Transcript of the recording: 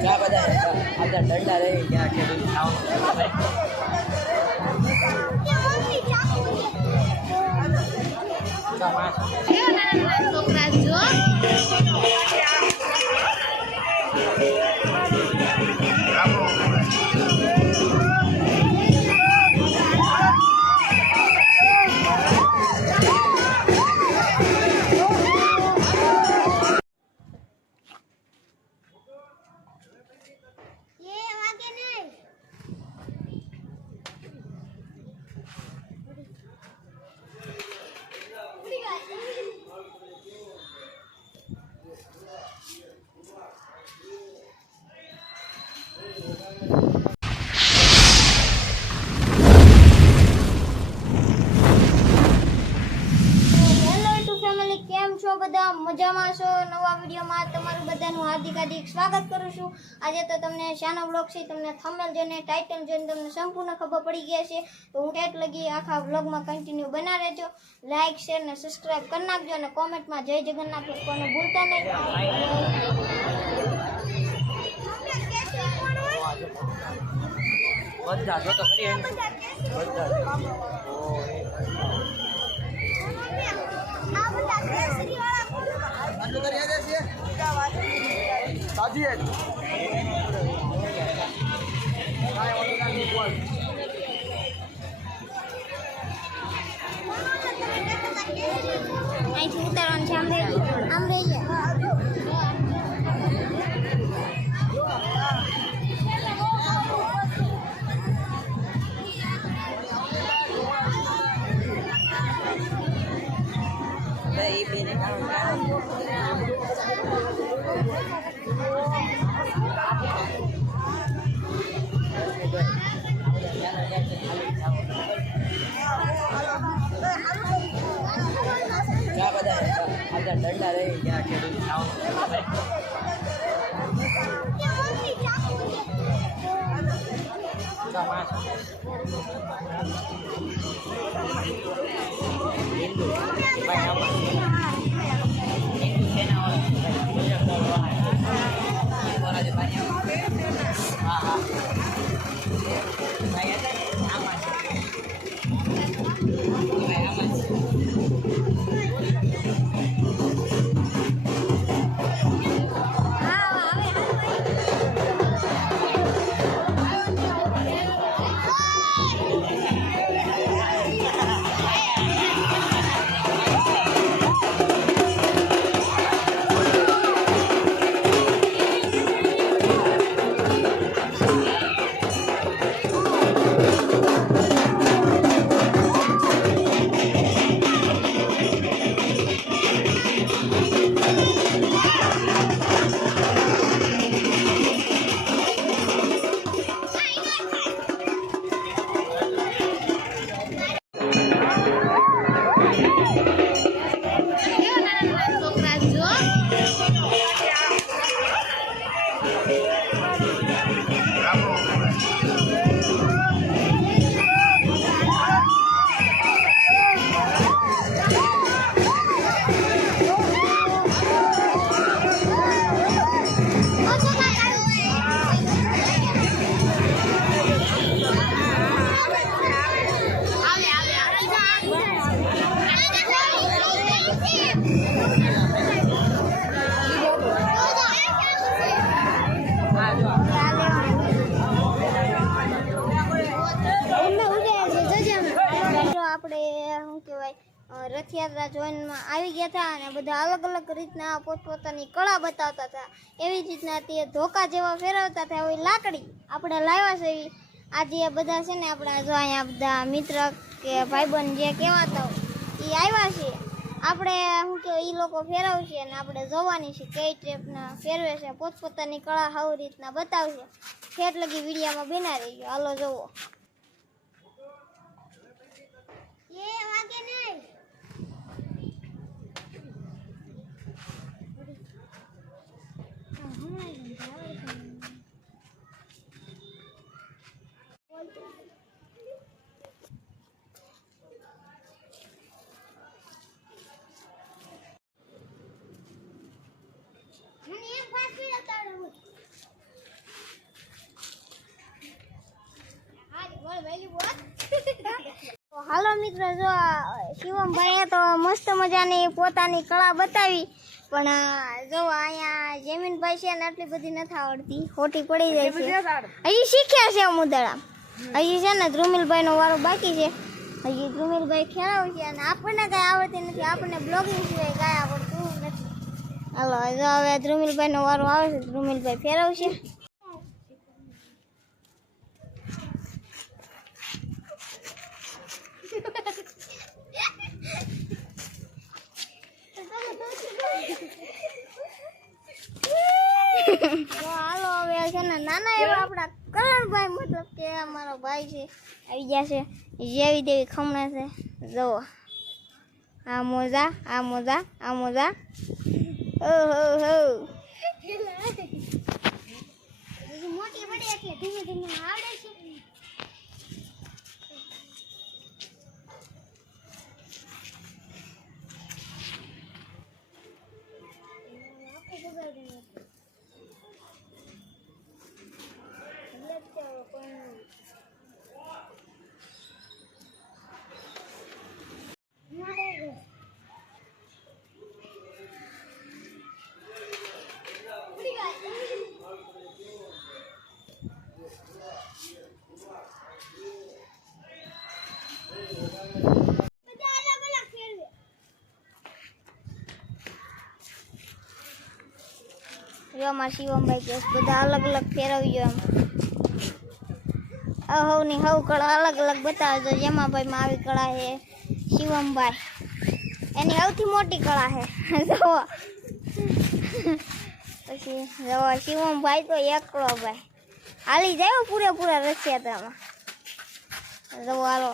क्या बता है अगर डंडा रहे क्या के બધા મજામાં છો? નવા વિડીયોમાં તમારું બધાનું હાર્દિક સ્વાગત કરું છું। આજે તો તમને શાનો બ્લોગ છે, તમને થંબનેલ જોઈને ટાઇટલ જોઈને તમને સંપૂર્ણ ખબર પડી ગયા છે। તો હું ટેટ લગી આખા વ્લોગમાં કન્ટિન્યુ બના રહેજો, લાઈક શેર ને સબસ્ક્રાઇબ કરી નાખજો અને કોમેન્ટમાં જય જગન્નાથ લખવાનું ભૂલતા નહીં। બધા જો તો ખરી બધા સાજી અહીં ઉતારવાનું છે, આમ રહી જાય। क्या बता है अगर डंडा रहे क्या के રથયાત્રા જોઈનમાં આવી ગયા હતા અને બધા અલગ અલગ રીતના પોતપોતાની કળા બતાવતા હતા। એવી જ રીતના તે ધોકા જેવા ફેરવતા હતા। એવી લાકડી આપણે લાવ્યા છે। આજે બધા છે ને આપણા જો અહીંયા બધા મિત્ર કે ભાઈબંધ જે કહેવાતા એ આવ્યા છે। આપણે શું કહેવાય એ લોકો ફેરવશે અને આપણે જોવાની છે કઈ ટાઈપના ફેરવે છે, પોતપોતાની કળા આવી રીતના બતાવશે। ઠેઠ લગી વિડીયોમાં બના રહીજો, હાલો જોવો। હાલો મિત્રો, જો શિવમભાઈએ તો મસ્ત મજાની પોતાની કળા બતાવી, પણ જો અહીંયા જમીનભાઈ છે ને આટલી બધી નથી આવડતી, ખોટી પડી જાય છે. હજી શીખ્યા છે મુદડા, હજી છે ને ધ્રુમિલભાઈનો વારો બાકી છે. હજી ધ્રુમિલભાઈ ખેલાવશે અને આપણને કાંઈ આવડતી નથી, આપણને બ્લોગિંગ સિવાય કાંઈ આવડતું નથી. હાલો જો હવે ધ્રુમિલભાઈનો વારો આવે છે, ધ્રુમિલભાઈ ફેરવશે. હાલો હવે છે ને નાના એવા આપણા કરણભાઈ, મતલબ કે અમારો ભાઈ છે, આવી ગયા છે. જેવી તેવી ખમણા છે. જુઓ આ મોજા, આ મોજા, આ મોજા. ઓહો મોટી પડી એટલે ધીમે ધીમે આવડે છે. અમારા શિવમભાઈ કે બધા અલગ અલગ ફેરવ્યો એમ. હવની હવ કળા અલગ અલગ બતાવજો. જેમાભાઈમાં આવી કળા છે, શિવમભાઈ એની સૌથી મોટી કળા છે. જુઓ પછી જુઓ શિવમભાઈ તો એકલો ભાઈ હાલી જાય પૂરેપૂરા રસિયાતામાં. જુઓ હાલો